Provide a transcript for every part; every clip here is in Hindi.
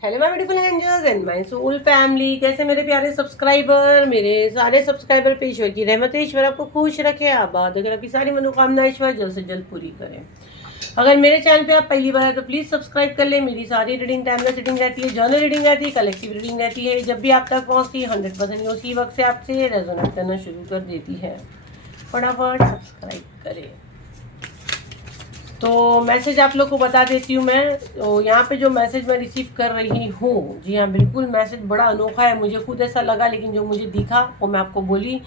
Hello my beautiful angels and my soul family. कैसे मेरे प्यारे सब्सक्राइबर, मेरे सारे सब्सक्राइबर पे ईश्वर की रहमत है। ईश्वर आपको खुश रखे, आबाद अगर आपकी सारी मनोकामना ईश्वर जल्द से जल्द पूरी करें। अगर मेरे चैनल पे आप पहली बार है तो प्लीज सब्सक्राइब कर ले। मेरी सारी रीडिंग टाइमलेस रीडिंग रहती है, जर्नल रीडिंग रहती है, कलेक्टिव रीडिंग रहती है। जब भी आप तक पहुंचती है 100% उसी वक्त से आपसे रेजोनेट करना शुरू कर देती है। फटाफट सब्सक्राइब करें। तो मैसेज आप लोग को बता देती हूँ मैं। तो यहाँ पे जो मैसेज मैं रिसीव कर रही हूँ, जी हाँ बिल्कुल मैसेज बड़ा अनोखा है, मुझे खुद ऐसा लगा, लेकिन जो मुझे दिखा वो मैं आपको बोली।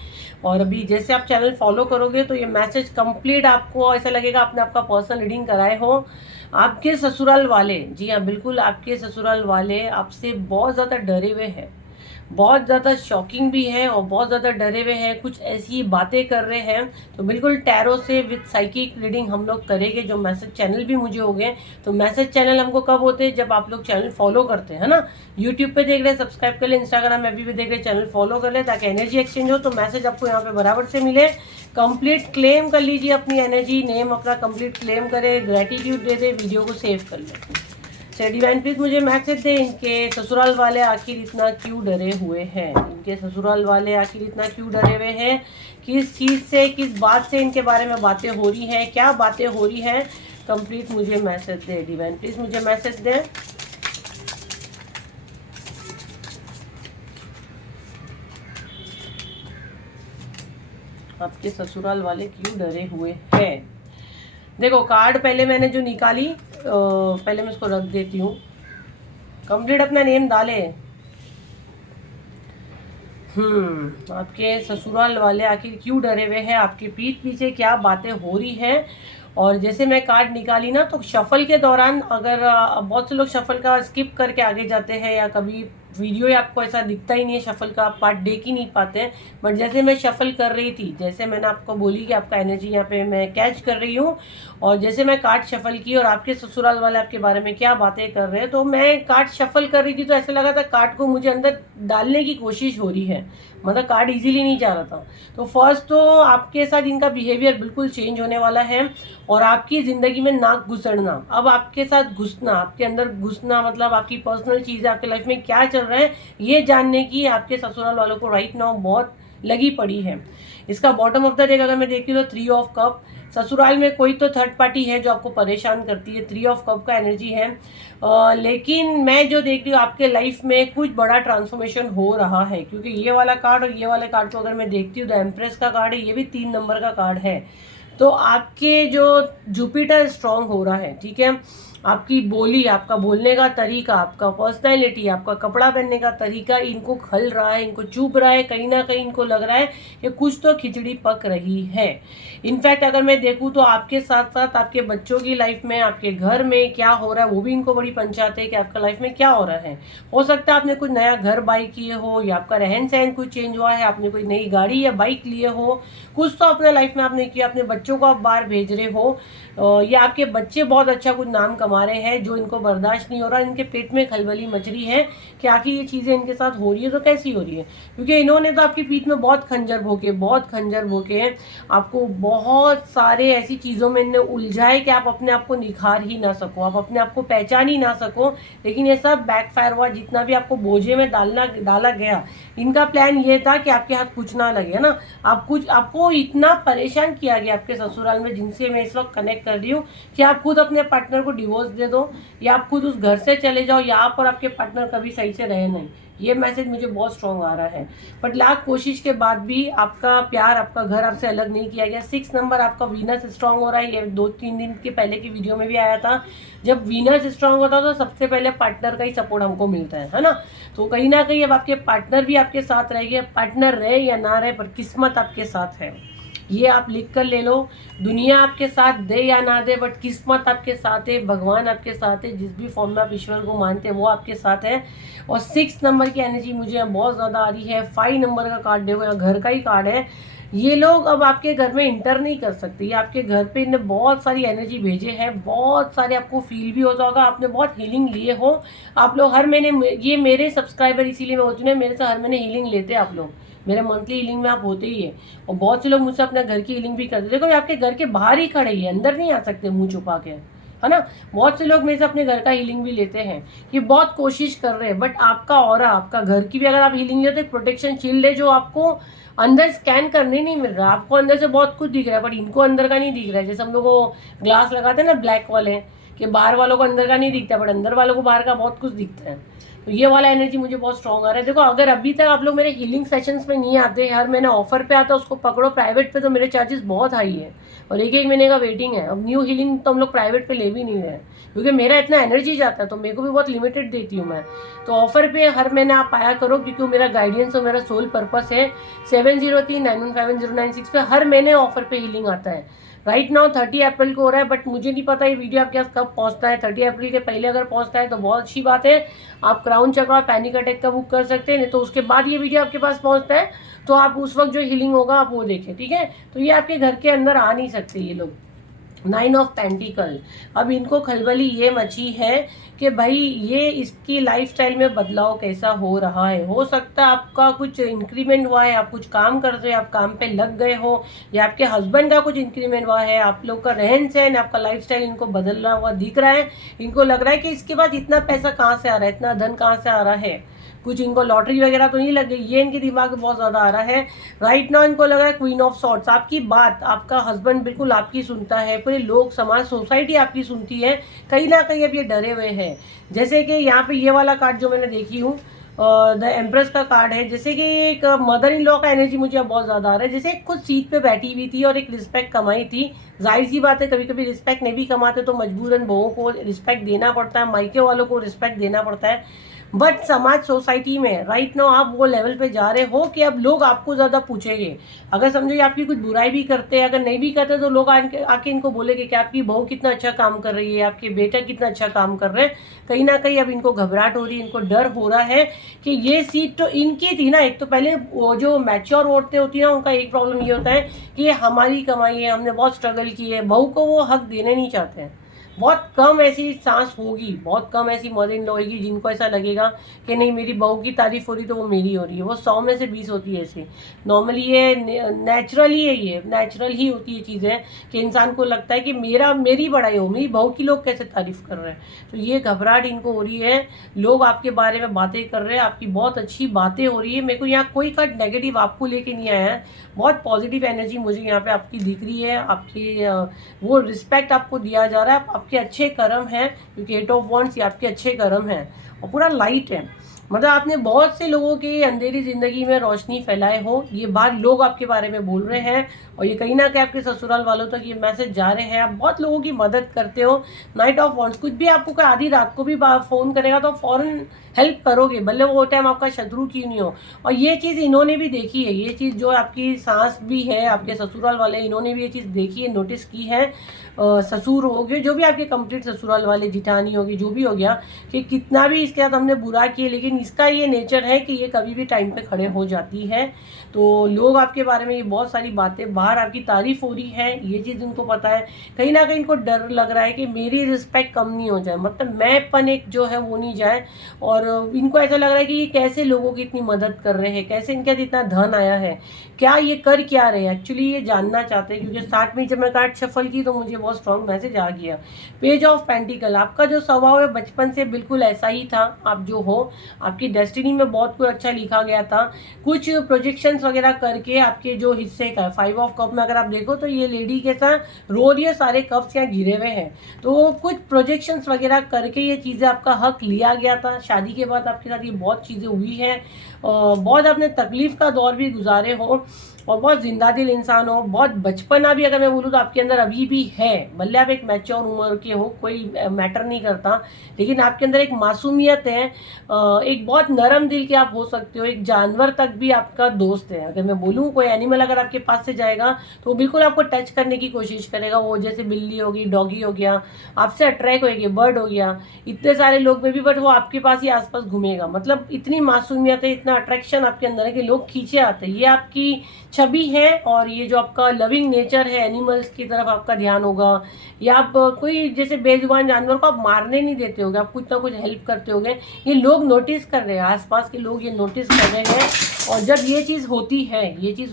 और अभी जैसे आप चैनल फॉलो करोगे तो ये मैसेज कंप्लीट आपको ऐसा लगेगा आपने आपका पर्सनल रीडिंग कराए हो। आपके ससुराल वाले, जी हाँ बिल्कुल आपके ससुराल वाले आपसे बहुत ज़्यादा डरे हुए हैं, बहुत ज़्यादा शॉकिंग भी है और बहुत ज़्यादा डरे हुए हैं, कुछ ऐसी बातें कर रहे हैं। तो बिल्कुल टैरो से विद साइकिक रीडिंग हम लोग करेंगे। जो मैसेज चैनल भी मुझे हो गए, तो मैसेज चैनल हमको कब होते हैं, जब आप लोग चैनल फॉलो करते हैं ना। यूट्यूब पे देख रहे हैं सब्सक्राइब कर ले, इंस्टाग्राम में भी देख रहे चैनल फॉलो कर ले, ताकि एनर्जी एक्सचेंज हो। तो मैसेज आपको यहाँ पे बराबर से मिले। कंप्लीट क्लेम कर लीजिए अपनी एनर्जी, नेम अपना कंप्लीट क्लेम करे, ग्रेटिट्यूड दे दे, वीडियो को सेव कर ले। डिवाइन प्लीज मुझे मैसेज दे, इनके ससुराल वाले आखिर इतना क्यों डरे हुए हैं। इनके ससुराल वाले आखिर इतना क्यों डरे हुए हैं, किस चीज़ से, किस बात से इनके बारे में बातें हो रही हैं, क्या बातें हो रही हैं। कंप्लीट मुझे मैसेज दे डिवाइन प्लीज, मुझे मैसेज दें। आपके ससुराल वाले क्यों डरे हुए हैं। देखो कार्ड पहले मैंने जो निकाली, पहले मैं इसको रख देती हूँ। कंप्लीट अपना नेम डाले। आपके ससुराल वाले आखिर क्यों डरे हुए हैं, आपके पीठ पीछे क्या बातें हो रही हैं। और जैसे मैं कार्ड निकाली ना, तो शफल के दौरान अगर बहुत से लोग शफल का स्किप करके आगे जाते हैं, या कभी वीडियो ही आपको ऐसा दिखता ही नहीं है, शफल का आप पार्ट देख ही नहीं पाते हैं। बट जैसे मैं शफल कर रही थी, जैसे मैंने आपको बोली कि आपका एनर्जी यहाँ पे मैं कैच कर रही हूँ, और जैसे मैं कार्ड शफल की और आपके ससुराल वाले आपके बारे में क्या बातें कर रहे हैं, तो मैं कार्ड शफल कर रही थी तो ऐसा लगा था कार्ड को मुझे अंदर डालने की कोशिश हो रही है, मतलब कार्ड इजीली नहीं जा रहा था। तो फर्स्ट तो आपके साथ इनका बिहेवियर बिल्कुल चेंज होने वाला है, और आपकी ज़िंदगी में नाक घुसड़ना, अब आपके साथ घुसना, आपके अंदर घुसना, मतलब आपकी पर्सनल चीज़ें आपके लाइफ में क्या चल रहा है ये जानने की आपके ससुराल वालों को राइट नाउ बहुत लगी पड़ी है। इसका बॉटम ऑफ द डेक अगर मैं देखती हूँ तो 3 ऑफ कप, ससुराल में कोई तो थर्ड पार्टी है जो आपको परेशान करती है। 3 ऑफ कप का एनर्जी है। लेकिन मैं जो देख रही हूँ आपके लाइफ में कुछ बड़ा ट्रांसफॉर्मेशन हो रहा है, क्योंकि ये वाला कार्ड और ये वाले कार्ड को अगर मैं देखती हूँ तो एम्प्रेस का कार्ड है, ये भी 3 नंबर का कार्ड है। तो आपके जो जुपिटर स्ट्रांग हो रहा है, ठीक है, आपकी बोली, आपका बोलने का तरीका, आपका पर्सनैलिटी, आपका कपड़ा पहनने का तरीका इनको खल रहा है, इनको चुभ रहा है, कहीं ना कहीं इनको लग रहा है कि कुछ तो खिचड़ी पक रही है। इनफैक्ट अगर मैं देखूँ तो आपके साथ साथ आपके बच्चों की लाइफ में, आपके घर में क्या हो रहा है वो भी इनको बड़ी पंचायत है कि आपका लाइफ में क्या हो रहा है। हो सकता है आपने कुछ नया घर बाई किए हो, या आपका रहन सहन कुछ चेंज हुआ है, आपने कोई नई गाड़ी या बाइक लिए हो, कुछ तो अपने लाइफ में आपने किया, अपने बच्चों को आप बाहर भेज रहे हो, या आपके बच्चे बहुत अच्छा कुछ नाम कमा रहे हैं जो इनको बर्दाश्त नहीं हो रहा, इनके पेट में खलबली मच रही है कि आखिर ये चीज़ें इनके साथ हो रही है तो कैसी हो रही है। क्योंकि इन्होंने तो आपकी पीठ में बहुत खंजर भोंके आपको बहुत सारे ऐसी चीज़ों में इन्हें उलझाए कि आप अपने आप को निखार ही ना सको, आप अपने आप को पहचान ही ना सको। लेकिन ये सब बैकफायर हुआ, जितना भी आपको बोझे में डाला गया, इनका प्लान ये था कि आपके हाथ कुछ ना लगे, है ना। आपको इतना परेशान किया गया आपके ससुराल में, जिनसे मैं इस वक्त कनेक्ट कर रही हूँ, कि आप खुद अपने पार्टनर को डिवोर्स दे दो, या आप खुद उस घर से चले जाओ, या आप और आपके पार्टनर कभी सही से रहे नहीं। ये मैसेज मुझे बहुत स्ट्रॉन्ग आ रहा है। बट लाख कोशिश के बाद भी आपका प्यार, आपका घर आपसे अलग नहीं किया गया। 6 नंबर आपका वीनस स्ट्रॉन्ग हो रहा है। ये 2-3 दिन के पहले की वीडियो में भी आया था, जब वीनस स्ट्रॉन्ग होता है तो सबसे पहले पार्टनर का ही सपोर्ट हमको मिलता है ना। तो कहीं ना कहीं अब आपके पार्टनर भी आपके साथ रहेंगे, पार्टनर रहे या ना रहे पर किस्मत आपके साथ है, ये आप लिख कर ले लो। दुनिया आपके साथ दे या ना दे, बट किस्मत आपके साथ है, भगवान आपके साथ है, जिस भी फॉर्म में आप ईश्वर को मानते हैं वो आपके साथ है। और 6 नंबर की एनर्जी मुझे बहुत ज़्यादा आ रही है। 5 नंबर का कार्ड देखो, घर का ही कार्ड है। ये लोग अब आपके घर में इंटर नहीं कर सकते, ये आपके घर पे इन्हें बहुत सारी एनर्जी भेजे हैं, बहुत सारे आपको फील भी होता होगा, आपने बहुत हीलिंग लिए हो। आप लोग हर महीने, ये मेरे सब्सक्राइबर इसीलिए मैं होती हूँ, मेरे से हर महीने हीलिंग लेते हैं आप लोग, मेरे मंथली हीलिंग में आप होते ही है। और बहुत से लोग मुझसे अपने घर की हीलिंग भी करते हैं। देखो ये आपके घर के बाहर ही खड़े ही है, अंदर नहीं आ सकते मुंह छुपा के, है ना। बहुत से लोग मेरे से अपने घर का हीलिंग भी लेते हैं, ये बहुत कोशिश कर रहे हैं, बट आपका ऑरा, आपका घर की भी अगर आप हीलिंग लेते हैं, प्रोटेक्शन शील्ड है जो आपको अंदर स्कैन करने नहीं मिल रहा। आपको अंदर से बहुत कुछ दिख रहा है, बट इनको अंदर का नहीं दिख रहा है। जैसे हम लोग वो ग्लास लगाते हैं ना ब्लैक वाले, कि बाहर वालों को अंदर का नहीं दिखता, बट अंदर वालों को बाहर का बहुत कुछ दिखता है। तो ये वाला एनर्जी मुझे बहुत स्ट्रॉन्ग आ रहा है। देखो, अगर अभी तक आप लोग मेरे हीलिंग सेशंस में नहीं आते, हर महीने ऑफर पे आता है, उसको पकड़ो प्राइवेट पे, तो मेरे चार्जेस बहुत हाई है और एक महीने का वेटिंग है। अब न्यू हीलिंग तो हम लोग प्राइवेट पे ले भी नहीं रहे, क्योंकि मेरा इतना एनर्जी जाता है, तो मेरे को भी बहुत लिमिटेड देती हूँ मैं। तो ऑफर पे हर महीने आप आया करो, क्योंकि मेरा गाइडेंस और मेरा सोल पर्पस है। 7039151096 पे हर महीने ऑफर पे हीलिंग आता है। राइट नाउ 30 अप्रैल को हो रहा है, बट मुझे नहीं पता ये वीडियो आपके पास कब पहुंचता है। 30 अप्रैल के पहले अगर पहुंचता है तो बहुत अच्छी बात है। आप क्राउन चक्र पैनिक अटैक का बुक कर सकते हैं, नहीं तो उसके बाद ये वीडियो आपके पास पहुंचता है तो आप उस वक्त जो हीलिंग होगा आप वो देखें, ठीक है। तो ये आपके घर के अंदर आ नहीं सकते ये लोग। 9 ऑफ पेंटिकल, अब इनको खलबली ये मची है कि भाई ये इसकी लाइफस्टाइल में बदलाव कैसा हो रहा है। हो सकता है आपका कुछ इंक्रीमेंट हुआ है, आप कुछ काम करते हो, आप काम पे लग गए हो, या आपके हस्बैंड का कुछ इंक्रीमेंट हुआ है, आप लोग का रहन सहन, आपका लाइफस्टाइल इनको बदला हुआ दिख रहा है। इनको लग रहा है कि इसके बाद इतना पैसा कहाँ से आ रहा है, इतना धन कहाँ से आ रहा है। कुछ इनको लॉटरी वगैरह तो नहीं लग गई, ये इनके दिमाग में बहुत ज़्यादा आ रहा है। राइट नाउ इनको लग रहा है क्वीन ऑफ सॉर्ट्स, आपकी बात आपका हस्बैंड बिल्कुल आपकी सुनता है, पूरे लोग समाज सोसाइटी आपकी सुनती है। कहीं ना कहीं अब ये डरे हुए हैं। जैसे कि यहाँ पे ये वाला कार्ड जो मैंने देखी हूँ, द एम्प्रेस का कार्ड है। जैसे कि एक मदर इन लॉ का एनर्जी मुझे अब बहुत ज़्यादा आ रहा है। जैसे खुद सीट पे बैठी हुई थी और एक रिस्पेक्ट कमाई थी। जाहिर सी बात है, कभी कभी रिस्पेक्ट नहीं भी कमाते तो मजबूरन बहुओं को रिस्पेक्ट देना पड़ता है, मायके वालों को रिस्पेक्ट देना पड़ता है। बट समाज सोसाइटी में राइट नाउ आप वो लेवल पे जा रहे हो कि अब लोग आपको ज़्यादा पूछेंगे। अगर समझो ये आपकी कुछ बुराई भी करते हैं, अगर नहीं भी करते तो लोग आके इनको बोलेंगे कि आपकी बहू कितना अच्छा काम कर रही है, आपके बेटा कितना अच्छा काम कर रहे हैं। कहीं ना कहीं अब इनको घबराहट हो रही है, इनको डर हो रहा है कि ये सीट तो इनकी थी ना। एक तो पहले वो जो मैच्योर औरतें होती हैं उनका एक प्रॉब्लम ये होता है कि ये हमारी कमाई है, हमने बहुत स्ट्रगल की है, बहू को वो हक देने नहीं चाहते हैं। बहुत कम ऐसी सांस होगी, बहुत कम ऐसी मदर इन लॉ होगी जिनको ऐसा लगेगा कि नहीं मेरी बहू की तारीफ हो रही तो वो मेरी हो रही है। वो 100 में से 20 होती है ऐसी। नॉर्मली ये नेचुरली है, ये नेचुरल ही होती है चीज़ें कि इंसान को लगता है कि मेरी बड़ाई हो, मेरी बहू की लोग कैसे तारीफ कर रहे हैं। तो ये घबराहट इनको हो रही है। लोग आपके बारे में बातें कर रहे हैं, आपकी बहुत अच्छी बातें हो रही है। मेरे को यहाँ कोई का नेगेटिव आपको लेके नहीं आया है, बहुत पॉजिटिव एनर्जी मुझे यहाँ पे आपकी दिख रही है। आपकी वो रिस्पेक्ट आपको दिया जा रहा है, आपके अच्छे कर्म हैं, क्योंकि 8 ऑफ वॉन्ड्स ये आपके अच्छे कर्म हैं और पूरा लाइट है। मतलब आपने बहुत से लोगों की अंधेरी जिंदगी में रोशनी फैलाए हो, ये बात लोग आपके बारे में बोल रहे हैं और ये कहीं ना कहीं आपके ससुराल वालों तक ये मैसेज जा रहे हैं। आप बहुत लोगों की मदद करते हो। नाइट ऑफ वॉन्ड्स, कुछ भी आपको कोई आधी रात को भी फ़ोन करेगा तो फौरन हेल्प करोगे, भले वो टाइम आपका शत्रु क्यों नहीं हो। और ये चीज़ इन्होंने भी देखी है, ये चीज़ जो आपकी सास भी है, आपके ससुराल वाले, इन्होंने भी ये चीज़ देखी है, नोटिस की है। ससुर हो गए, जो भी आपके कंप्लीट ससुराल वाले, जिठानी होगी, जो भी हो गया, कि कितना भी इसके साथ हमने बुरा किया, लेकिन इसका ये नेचर है कि ये कभी भी टाइम पे खड़े हो जाती है। तो लोग आपके बारे में ये बहुत सारी बातें, बाहर आपकी तारीफ हो रही है, ये चीज़ उनको पता है। कहीं ना कहीं इनको डर लग रहा है कि मेरी रिस्पेक्ट कम नहीं हो जाए, मतलब मैंपन एक जो है वो नहीं जाए। और इनको ऐसा लग रहा है कि ये कैसे लोगों की इतनी मदद कर रहे हैं, कैसे इनके साथ इतना धन आया है, क्या ये कर क्या रहे हैं, एक्चुअली ये जानना चाहते हैं। क्योंकि स्टार्ट में जब मैं कार्ड शफल की तो मुझे बहुत स्ट्रॉन्ग मैसेज आ गया। पेज ऑफ पेंटिकल, आपका जो स्वभाव है बचपन से बिल्कुल ऐसा ही था। आप जो हो, आपकी डेस्टिनी में बहुत कुछ अच्छा लिखा गया था। कुछ प्रोजेक्शंस वगैरह करके आपके जो हिस्से का 5 ऑफ कप में अगर आप देखो तो ये लेडी के साथ रो रही है, सारे कप्स यहाँ गिरे हुए हैं। तो कुछ प्रोजेक्शंस वगैरह करके ये चीज़ें आपका हक लिया गया था। शादी के बाद आपके साथ ये बहुत चीज़ें हुई हैं, बहुत आपने तकलीफ का दौर भी गुजारे हो और बहुत जिंदा दिल इंसान हो। बहुत बचपना भी अगर मैं बोलूँ तो आपके अंदर अभी भी है, भले आप एक मैच्योर उम्र के हो, कोई मैटर नहीं करता, लेकिन आपके अंदर एक मासूमियत है। एक बहुत नरम दिल के आप हो सकते हो, एक जानवर तक भी आपका दोस्त है। अगर मैं बोलूँ कोई एनिमल अगर आपके पास से जाएगा तो वो बिल्कुल आपको टच करने की कोशिश करेगा। वो जैसे बिल्ली होगी, डॉगी हो गया, आपसे अट्रैक्ट होगी, बर्ड हो गया, इतने सारे लोग में भी, बट वो आपके पास ही आसपास घूमेगा। मतलब इतनी मासूमियत है, इतना अट्रैक्शन आपके अंदर है कि लोग खींचे आते हैं। ये आपकी छवि है, और ये जो आपका लविंग नेचर है, एनिमल्स की तरफ आपका ध्यान होगा, या आप कोई जैसे बेजुबान जानवर को आप मारने नहीं देते होगे, आप कुछ ना कुछ हेल्प करते होगे। ये लोग नोटिस कर रहे हैं, आसपास के लोग ये नोटिस कर रहे हैं। और जब ये चीज़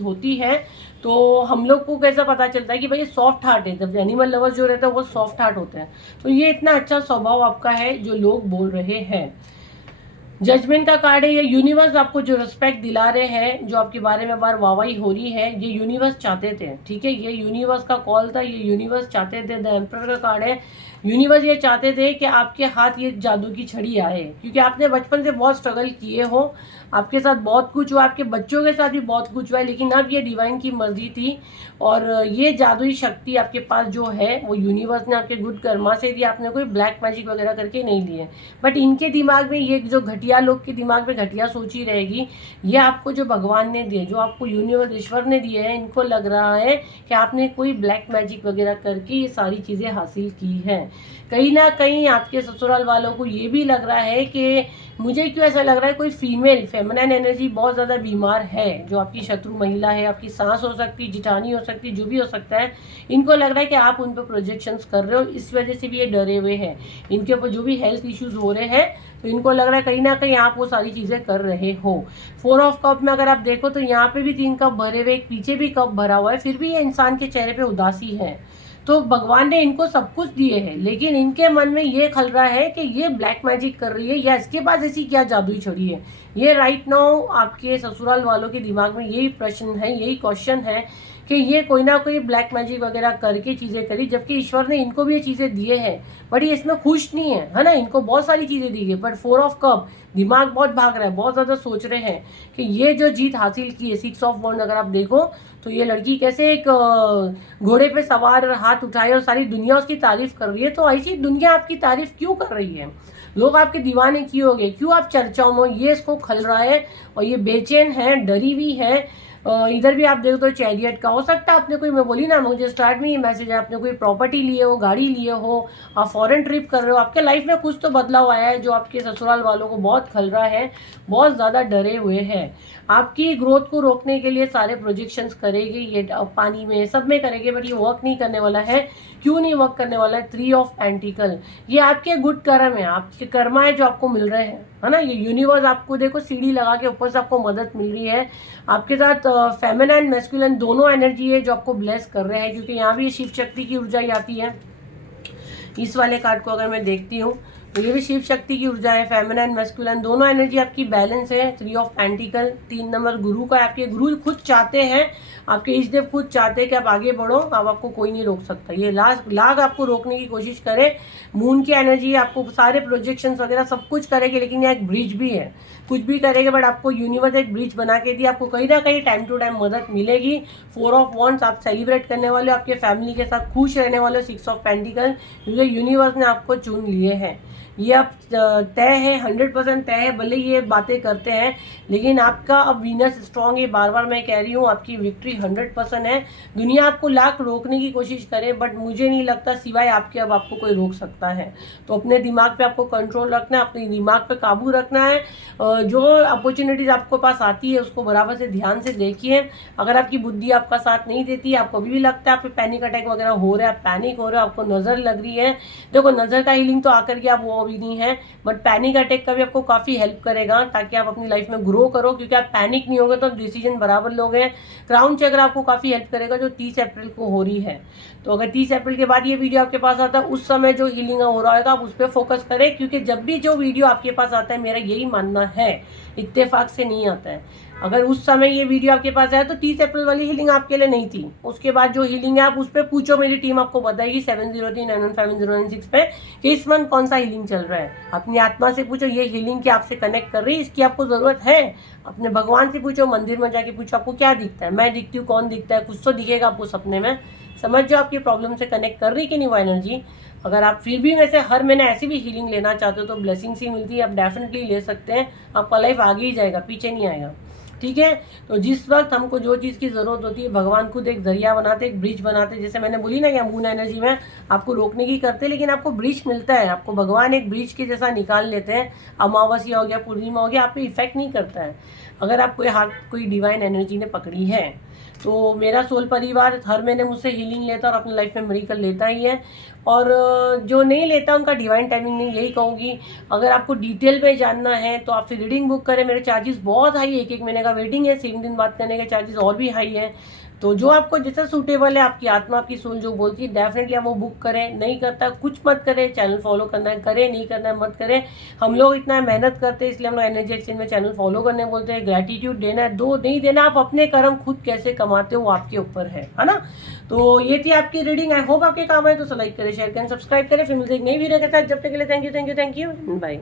होती है तो हम लोग को कैसा पता चलता है कि भाई ये सॉफ्ट हार्ट है। जब एनिमल लवर्स जो रहते हैं वो सॉफ्ट हार्ट होते हैं। तो ये इतना अच्छा स्वभाव आपका है जो लोग बोल रहे हैं। जजमेंट का कार्ड है, ये यूनिवर्स आपको जो रिस्पेक्ट दिला रहे हैं, जो आपके बारे में बार वाहवाही हो रही है, ये यूनिवर्स चाहते थे। ठीक है, ये यूनिवर्स का कॉल था, ये यूनिवर्स चाहते थे। द एम्परर का कार्ड है, यूनिवर्स ये चाहते थे कि आपके हाथ ये जादू की छड़ी आए, क्योंकि आपने बचपन से बहुत स्ट्रगल किए हो, आपके साथ बहुत कुछ हुआ, आपके बच्चों के साथ भी बहुत कुछ हुआ है, लेकिन अब ये डिवाइन की मर्जी थी। और ये जादुई शक्ति आपके पास जो है वो यूनिवर्स ने आपके गुड कर्मा से दी। आपने कोई ब्लैक मैजिक वगैरह करके नहीं लिए, बट इनके दिमाग में ये जो घटिया लोग के दिमाग में घटिया सोची रहेगी। ये आपको जो भगवान ने दिए, जो आपको यूनिवर्स ईश्वर ने दिए हैं, इनको लग रहा है कि आपने कोई ब्लैक मैजिक वगैरह करके ये सारी चीज़ें हासिल की हैं। कहीं ना कहीं आपके ससुराल वालों को ये भी लग रहा है कि मुझे क्यों ऐसा लग रहा है कोई फीमेल फेमिनिन एनर्जी बहुत ज़्यादा बीमार है, जो आपकी शत्रु महिला है, आपकी सास हो सकती है, जिठानी हो सकती है, जो भी हो सकता है। इनको लग रहा है कि आप उन पर प्रोजेक्शंस कर रहे हो, इस वजह से भी ये डरे हुए हैं। इनके ऊपर जो भी हेल्थ इश्यूज हो रहे हैं, तो इनको लग रहा है कहीं ना कहीं आप वो सारी चीज़ें कर रहे हो। 4 ऑफ कप में अगर आप देखो तो यहाँ पे भी 3 कप भरे हुए, एक पीछे भी कप भरा हुआ है, फिर भी ये इंसान के चेहरे पे उदासी है। तो भगवान ने इनको सब कुछ दिए हैं, लेकिन इनके मन में ये खल रहा है कि ये ब्लैक मैजिक कर रही है, या इसके पास ऐसी क्या जादुई छड़ी है। ये राइट नाउ आपके ससुराल वालों के दिमाग में यही प्रश्न है, यही क्वेश्चन है कि ये कोई ना कोई ब्लैक मैजिक वगैरह करके चीज़ें करी, जबकि ईश्वर ने इनको भी ये चीज़ें दिए हैं, बट ये इसमें खुश नहीं है ना। इनको बहुत सारी चीज़ें दी गई, बट 4 ऑफ कप दिमाग बहुत भाग रहा है, बहुत ज़्यादा सोच रहे हैं कि ये जो जीत हासिल की है। 6 ऑफ वॉन्ड अगर आप देखो तो ये लड़की कैसे एक घोड़े पे सवार हाथ उठाए और सारी दुनिया उसकी तारीफ कर रही है। तो ऐसी दुनिया आपकी तारीफ क्यों कर रही है? लोग आपके दीवाने क्यों हो गए? क्यों आप चर्चाओं में? ये इसको खल रहा है और ये बेचैन है, डरी हुई है। इधर भी आप देखो तो चैरियट का हो सकता है। आपने कोई, मैं बोली ना, मुझे स्टार्ट में ये मैसेज है, आपने कोई प्रॉपर्टी लिए हो, गाड़ी लिए हो, आप फॉरेन ट्रिप कर रहे हो, आपके लाइफ में कुछ तो बदलाव आया है जो आपके ससुराल वालों को बहुत खल रहा है, बहुत ज़्यादा डरे हुए हैं। आपकी ग्रोथ को रोकने के लिए सारे प्रोजेक्शंस करेंगे ये, पानी में सब में करेंगे, बट ये वर्क नहीं करने वाला है। क्यों नहीं वर्क करने वाला है? 3 ऑफ पेंटिकल, ये आपके गुड कर्म है, आपके कर्मा है जो आपको मिल रहे हैं, है ना। ये यूनिवर्स आपको देखो सीढ़ी लगा के ऊपर से आपको मदद मिल रही है। आपके साथ फेमिनिन मैस्कुलिन दोनों एनर्जी है जो आपको ब्लेस कर रहे हैं, क्योंकि यहाँ भी शिव शक्ति की ऊर्जा ही आती है। इस वाले कार्ड को अगर मैं देखती हूँ तो ये भी शिव शक्ति की ऊर्जा है, फेमिनिन मैस्कुलिन दोनों एनर्जी आपकी बैलेंस है। 3 ऑफ पेंटिकल, 3 नंबर गुरु का। आपके गुरु खुद चाहते हैं, आपके इष्ट देव खुद चाहते हैं कि आप आगे बढ़ो, अब आपको कोई नहीं रोक सकता। ये लाग आपको रोकने की कोशिश करे। मून की एनर्जी आपको सारे प्रोजेक्शंस वगैरह सब कुछ करेगी, लेकिन यहाँ एक ब्रिज भी है, कुछ भी करेगा बट आपको यूनिवर्स एक ब्रिज बना के दिया। आपको कहीं ना कहीं टाइम टू टाइम मदद मिलेगी। 4 ऑफ वॉन्ड्स, आप सेलिब्रेट करने वाले हो, आपके फैमिली के साथ खुश रहने वाले हो। 6 ऑफ पेंटिकल, क्योंकि यूनिवर्स ने आपको चुन लिए हैं। ये अब तय है, 100% तय है। भले ये बातें करते हैं, लेकिन आपका अब वीनस स्ट्रांग है। बार बार मैं कह रही हूँ, आपकी विक्ट्री 100% है। दुनिया आपको लाख रोकने की कोशिश करे, बट मुझे नहीं लगता सिवाय आपके अब आपको कोई रोक सकता है। तो अपने दिमाग पे आपको कंट्रोल रखना है, अपने दिमाग पे काबू रखना है। जो अपॉर्चुनिटीज़ आपको पास आती है उसको बराबर से ध्यान से देखिए। अगर आपकी बुद्धि आपका साथ नहीं देती है, आपको अभी भी लगता है आप पैनिक अटैक वगैरह हो रहा है, आप पैनिक हो रहे हो, आपको नज़र लग रही है, देखो नज़र का हीलिंग तो आकर के आप वो भी नहीं है, बट पैनिक अटैक का भी आपको काफ़ी हेल्प करेगा ताकि आप अपनी लाइफ में ग्रो करो। क्योंकि आप पैनिक नहीं होगे तो डिसीजन बराबर लोगे। क्राउन चक्र आपको काफ़ी हेल्प करेगा, जो 30 अप्रैल को हो रही है। तो अगर 30 अप्रैल के बाद ये वीडियो आपके पास आता है, उस समय जो हीलिंग हो रहा होगा आप उस पर फोकस करें। क्योंकि जब भी जो वीडियो आपके पास आता है, मेरा यही मानना है, इत्तेफाक से नहीं आता है। अगर उस समय ये वीडियो आपके पास आया तो 30 अप्रैल वाली हीलिंग आपके लिए नहीं थी। उसके बाद जो हीलिंग है आप उस पर पूछो, मेरी टीम आपको बताएगी 7039151096 पे कि इस मंथ कौन सा हीलिंग चल रहा है। अपनी आत्मा से पूछो, ये हीलिंग क्या आपसे कनेक्ट कर रही है, इसकी आपको जरूरत है। अपने भगवान से पूछो, मंदिर में जाके पूछो आपको क्या दिखता है। मैं दिखती हूँ, कौन दिखता है? कुछ तो दिखेगा आपको सपने में। समझ जाओ आपकी प्रॉब्लम से कनेक्ट कर रही कि नहीं वो एनर्जी। अगर आप फिर भी वैसे हर महीने ऐसी भी हीलिंग लेना चाहते हो तो ब्लेसिंग्स ही मिलती है, आप डेफिनेटली ले सकते हैं। आपका लाइफ आगे ही जाएगा, पीछे नहीं आएगा। ठीक है। तो जिस वक्त हमको जो चीज़ की ज़रूरत होती है, भगवान खुद एक जरिया बनाते, एक ब्रिज बनाते। जैसे मैंने बोली ना कि मून एनर्जी में आपको रोकने की करते, लेकिन आपको ब्रिज मिलता है, आपको भगवान एक ब्रिज के जैसा निकाल लेते हैं। अमावस्या हो गया, पूर्णिमा हो गया, आप पे इफेक्ट नहीं करता है अगर आप कोई डिवाइन एनर्जी ने पकड़ी है। तो मेरा सोल परिवार हर महीने मुझसे हीलिंग लेता है और अपनी लाइफ में मिरेकल लेता ही है। और जो नहीं लेता उनका डिवाइन टाइमिंग नहीं, यही कहूँगी। अगर आपको डिटेल में जानना है तो आप फिर रीडिंग बुक करें। मेरे चार्जेस बहुत हाई है, 1 महीने का वेटिंग है, 3 दिन बात करने के चार्जेस और भी हाई है। तो जो आपको जैसा सूटेबल है, आपकी आत्मा आपकी सोल जो बोलती है, डेफिनेटली आप वो बुक करें। नहीं करता कुछ मत करें, चैनल फॉलो करना है करें, नहीं करना है मत करें। हम लोग इतना मेहनत करते हैं, इसलिए हम लोग एनर्जी एक्सचेंज में चैनल फॉलो करने बोलते हैं। ग्रेटिट्यूड देना है, दो नहीं देना, आप अपने कर्म खुद कैसे कमाते हो वो आपके ऊपर है ना। तो ये थी आपकी रीडिंग। आई होप आपके काम आए, तो लाइक करें, शेयर करें, सब्सक्राइब करें। फिर मिलते एक नई वीडियो के साथ। जब तक के लिए थैंक यू, बाय।